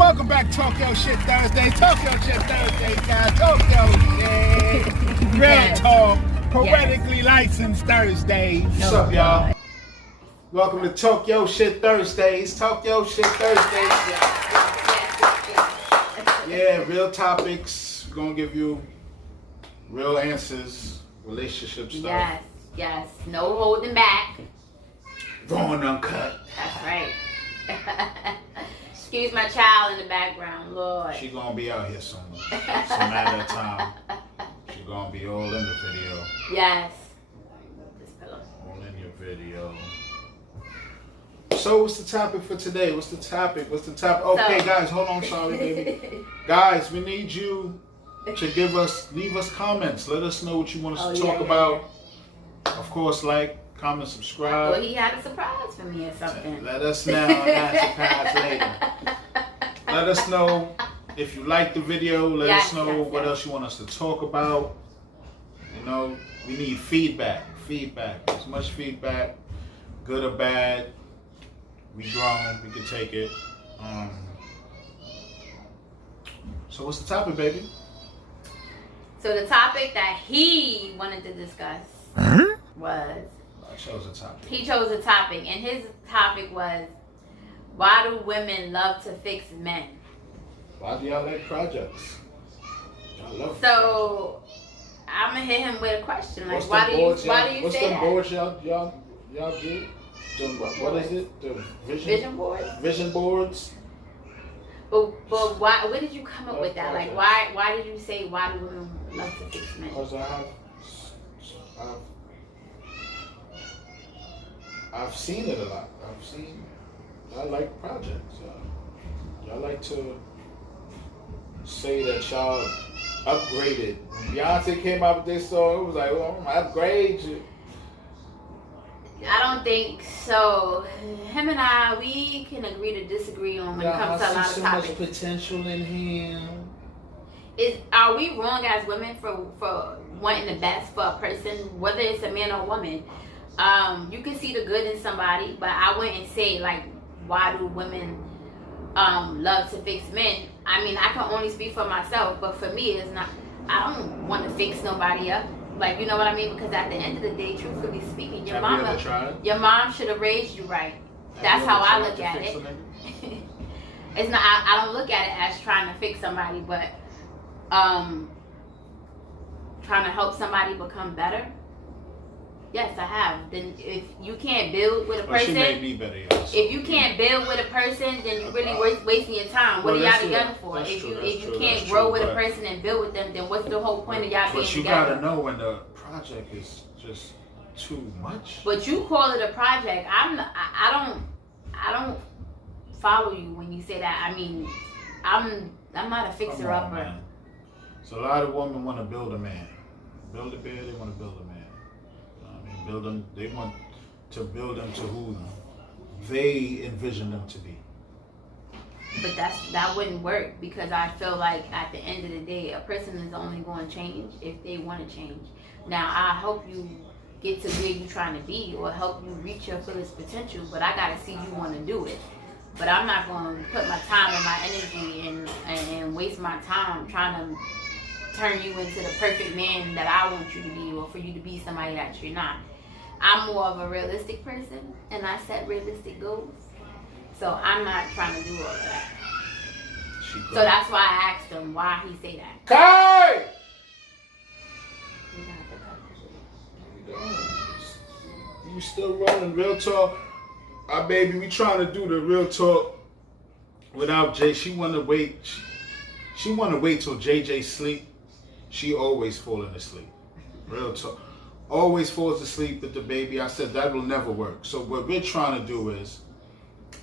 Welcome back, Talk Your Shit Thursday. Talk Your Shit Thursday, guys. Talk Your Shit. Real talk. Poetically licensed Thursdays. What's up, y'all? Welcome to Talk Your Shit Thursdays. Talk Your Shit Thursdays. Yeah, real topics. We're going to give you real answers, relationship stuff. Yes. No holding back. Raw and uncut. That's right. Excuse my child in the background, Lord. She gonna be out here somewhere. It's a matter of time. She gonna be all in the video. Yes. This pillow. All in your video. So what's the topic for today? What's the topic? Okay, guys, hold on, sorry, baby. Guys, we need you to leave us comments. Let us know what you want us to talk about. Of course, like, comment, subscribe. Well, he had a surprise for me or something. Let us know that surprise later. Let us know if you like the video. Let us know what else you want us to talk about. You know, we need feedback. As much feedback, good or bad. We grown. We can take it. So what's the topic, baby? So the topic that he wanted to discuss was... He chose a topic, and his topic was, why do women love to fix men? Why do y'all like projects? Y'all love so projects. I'm gonna hit him with a question, like, why do you say that? What's the boards y'all get? What is it? The vision boards? Vision boards. But why? What did you come up with that? Like, why did you say why do women love to fix men? Because I've seen it a lot. I like projects. Y'all like to say that y'all upgraded. When Beyonce came out with this song, it was like, well, I'm gonna upgrade you. I don't think so. Him and I, we can agree to disagree on when it comes to a lot of topics. I see so much potential in him. Are we wrong as women for wanting the best for a person, whether it's a man or a woman? You can see the good in somebody, but I wouldn't say, like, why do women love to fix men? I mean, I can only speak for myself, but for me, it's not. I don't want to fix nobody up. Like, you know what I mean? Because at the end of the day, truthfully speaking, your mom should have raised you right. That's how I look at it. It's not. I don't look at it as trying to fix somebody, but trying to help somebody become better. Yes, I have. Then if you can't build with a person, she made me better, yes. If you can't build with a person, then you're really wasting your time. What are y'all together for? If you can't grow with a person and build with them, then what's the whole point of y'all being together? But you gotta know when the project is just too much. But you call it a project. I don't follow you when you say that. I mean, I'm not a fixer upper. So a lot of women want to build a man. Build a bear, they want to build a man. Build them. They want to build them to who they envision them to be. But that wouldn't work, because I feel like at the end of the day, a person is only going to change if they want to change. Now, I help you get to where you're trying to be, or help you reach your fullest potential, but I got to see you want to do it. But I'm not going to put my time and my energy and waste my time trying to turn you into the perfect man that I want you to be, or for you to be somebody that you're not. I'm more of a realistic person, and I set realistic goals. So I'm not trying to do all of that. So that's why I asked him why he say that. Kai! You still rolling? Real talk. Our baby, we trying to do the real talk without Jay. She want to wait. She want to wait till JJ sleep. She always falling asleep. Real talk. Always falls asleep with the baby. I said that will never work. So what we're trying to do is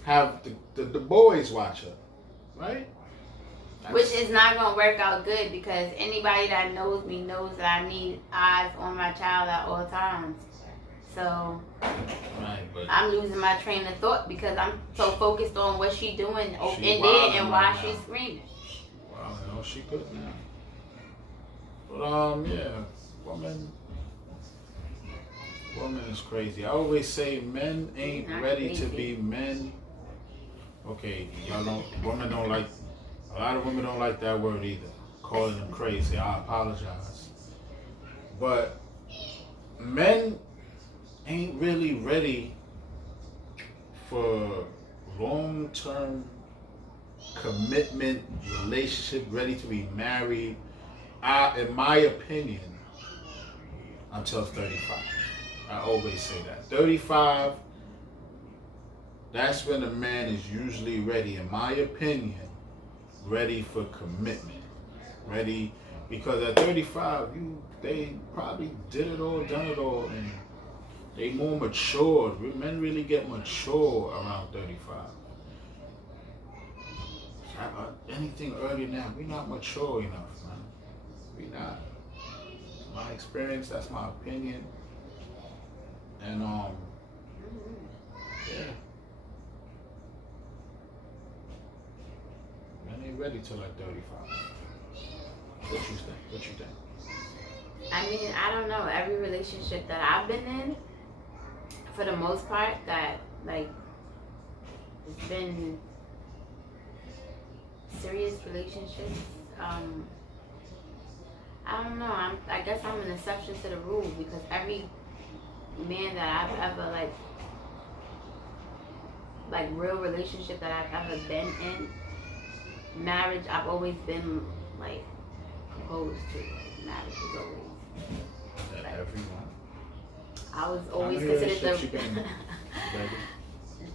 have the boys watch her, right? Which is not going to work out good, because anybody that knows me knows that I need eyes on my child at all times. So I'm losing my train of thought because I'm so focused on what she's doing in there and why she's screaming. Wow, no, she good now. But yeah, woman is crazy. I always say men ain't ready to be men. Okay, women don't like A lot of women don't like that word either. Calling them crazy. I apologize. But men ain't really ready for long-term commitment, relationship, ready to be married, in my opinion, until 35. I always say that. 35, that's when a man is usually ready, in my opinion, ready for commitment. Ready, because at 35, they probably did it all, done it all, and they more matured. Men really get mature around 35. Anything earlier now, we're not mature enough, man. We not. My experience, that's my opinion. And yeah. Men ain't ready till like 35. What you think? I mean, I don't know. Every relationship that I've been in, for the most part, that like it's been serious relationships. I don't know. I guess I'm an exception to the rule, because every man that I've ever like real relationship that I've ever been in, marriage, I've always been like opposed to. Marriage is always like, everyone. I was always How many considered relationships you been in?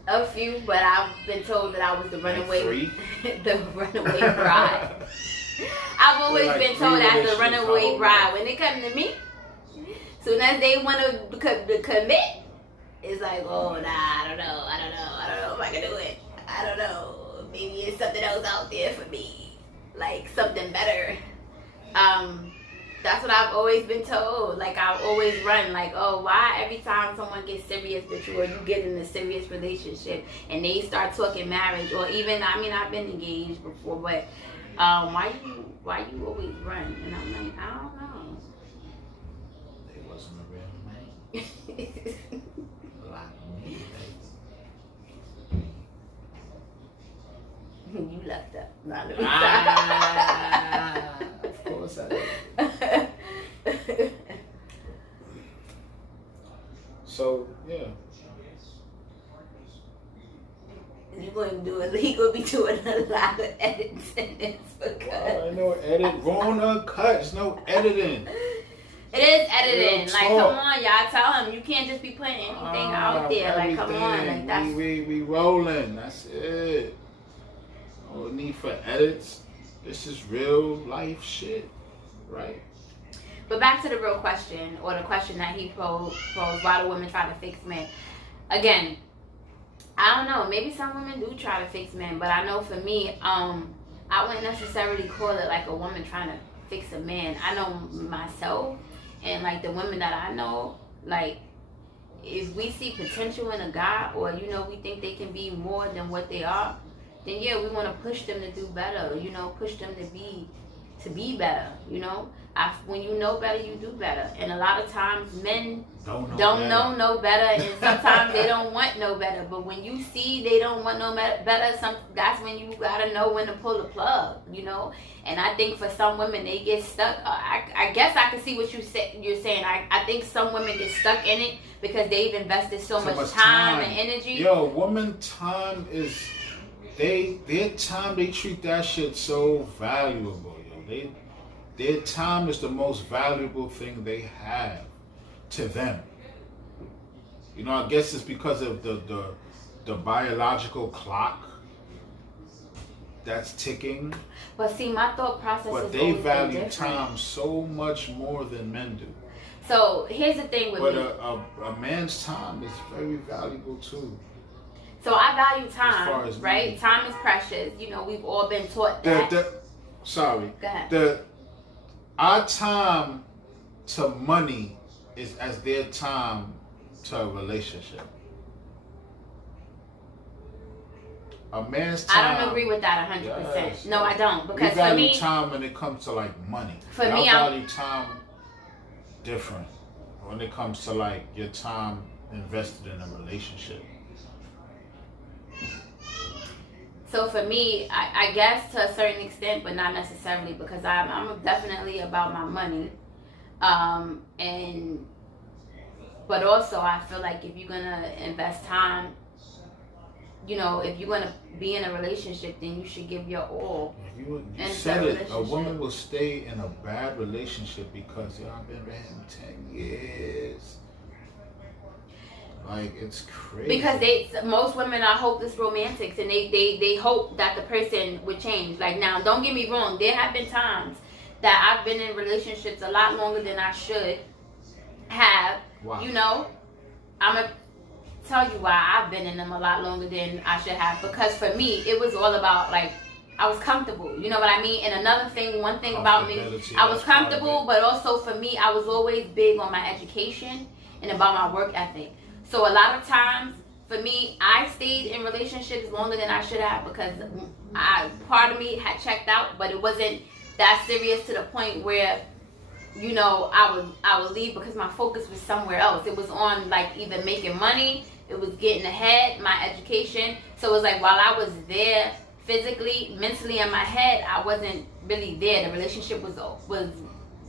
a few, but I've been told that I was the runaway, Like the runaway bride. I've always like been told as the runaway relationships, bride. When they come to me, soon as they want to commit, it's like, oh nah, I don't know if I can do it. I don't know. Maybe it's something else out there for me, like something better. That's what I've always been told. Like, I've always run like, oh, why every time someone gets serious with you, or you get in a serious relationship and they start talking marriage, or even, I mean, I've been engaged before, but why you always run? And I'm like, I don't know. They wasn't a real man. Like me, You left up. Not of course I did. So yeah. He gonna be doing a lot of edits in this because Well, ain't no edit, wrong uncut. There's no editing. it is editing. Real Like, talk. come on, y'all, tell him you can't just be putting anything out there. Like, come on, everything. like that's. We rolling. That's it. No need for edits. This is real life shit, right? But back to the real question, or the question that he posed: why do women try to fix men? Again, I don't know. Maybe some women do try to fix men, but I know for me, I wouldn't necessarily call it like a woman trying to fix a man. I know myself, and like the women that I know, like if we see potential in a guy, or we think they can be more than what they are, then yeah, we want to push them to do better. Push them to be better. When you know better, you do better. And a lot of times men don't know no better, and sometimes they don't want no better. But when you see they don't want no better, that's when you gotta know when to pull the plug. And I think for some women they get stuck. I guess I can see what you're saying. I think some women get stuck in it because they've invested so much time and energy. Yo, woman time is their time, they treat that shit so valuable, yo. Their time is the most valuable thing they have to them. I guess it's because of the biological clock that's ticking. But see, my thought process But is they always value different. time so much more than men do. So here's the thing with But me. a man's time is very valuable too. So I value As far time, as right? me. Time is precious. We've all been taught that. Sorry. Go ahead. Our time to money is as their time to a relationship. A man's time. I don't agree with that 100%. Yes. No, I don't. We Because for value me, time when it comes to like money. For Y'all me, I'm- value time different when it comes to like your time invested in a relationship. So for me, I guess to a certain extent, but not necessarily, because I'm definitely about my money. And but also I feel like if you're gonna invest time, you know, if you're gonna be in a relationship, then you should give your all. You into said a it. A woman relationship. will stay in a bad relationship because y'all been with him 10 years. Like, it's crazy. Because most women are hopeless romantics, and they hope that the person would change. Like, now, don't get me wrong, there have been times that I've been in relationships a lot longer than I should have. Wow. You know, I'm gonna tell you why I've been in them a lot longer than I should have. Because for me, it was all about, like, I was comfortable. You know what I mean? And another thing, one thing about me, I was comfortable, but also for me, I was always big on my education and about my work ethic. So a lot of times, for me, I stayed in relationships longer than I should have because part of me had checked out, but it wasn't that serious to the point where, you know, I would leave because my focus was somewhere else. It was on, like, either making money, it was getting ahead, my education. So it was like, while I was there physically, mentally, in my head, I wasn't really there. The relationship was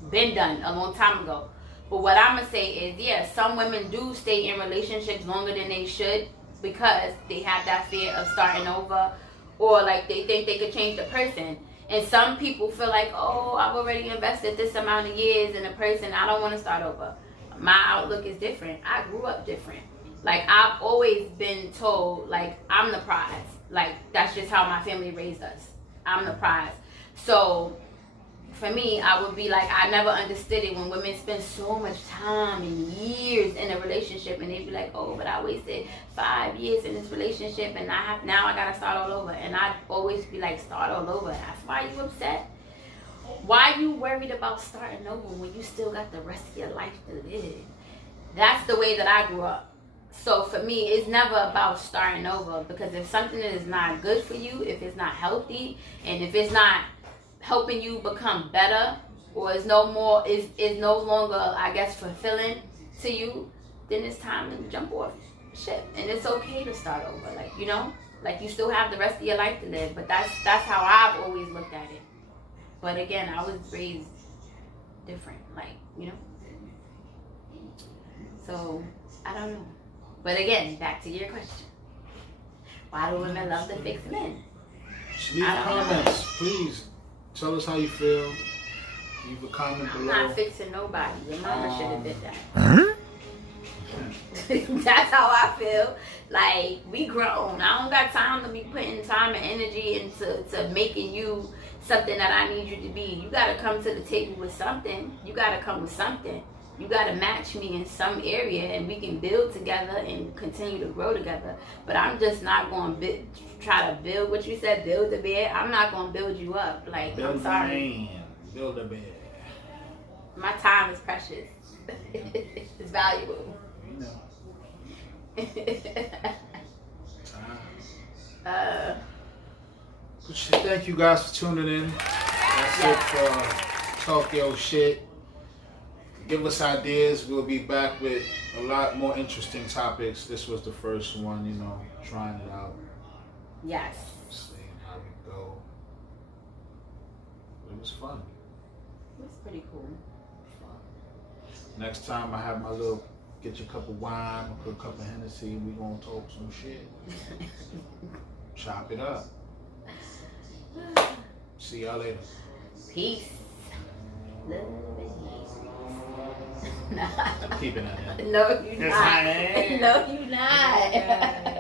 been done a long time ago. But what I'm gonna say is, yeah, some women do stay in relationships longer than they should because they have that fear of starting over, or like they think they could change the person. And some people feel like, oh, I've already invested this amount of years in a person, I don't want to start over. My outlook is different. I grew up different. Like, I've always been told, like, I'm the prize. Like, that's just how my family raised us. I'm the prize. So for me, I would be like, I never understood it when women spend so much time and years in a relationship, and they'd be like, oh, but I wasted 5 years in this relationship, and now I gotta start all over. And I'd always be like, start all over. That's why you upset. Why you worried about starting over when you still got the rest of your life to live? That's the way that I grew up. So for me, it's never about starting over, because if something is not good for you, if it's not healthy, and if it's not helping you become better, or is no longer, I guess, fulfilling to you, then it's time to jump off ship. And it's okay to start over. Like, you know, like, you still have the rest of your life to live. But that's how I've always looked at it. But again, I was raised different, like, you know. So I don't know. But again, back to your question. Why do women love to fix men? Leave comments, please. Tell us how you feel. Leave a comment below. I'm not fixing nobody. Your mama should have did that. That's how I feel. Like, we grown. I don't got time to be putting time and energy into making you something that I need you to be. You gotta come to the table with something. You gotta come with something. You gotta match me in some area, and we can build together and continue to grow together. But I'm just not going to try to build what you said, build the bed. I'm not going to build you up. Like, build I'm sorry. Build a bed. My time is precious. It's valuable. You know. Time. Thank you guys for tuning in. That's it for Talk Yo Shit. Give us ideas. We'll be back with a lot more interesting topics. This was the first one, you know, trying it out. Yes. Seeing how we go. It was fun. It was pretty cool. Fun. Next time I have my little, get your cup of wine, a cup of Hennessy, we gonna talk some shit. Chop it up. See y'all later. Peace. Love and I'm keeping that in. No, you're not. No, you're not.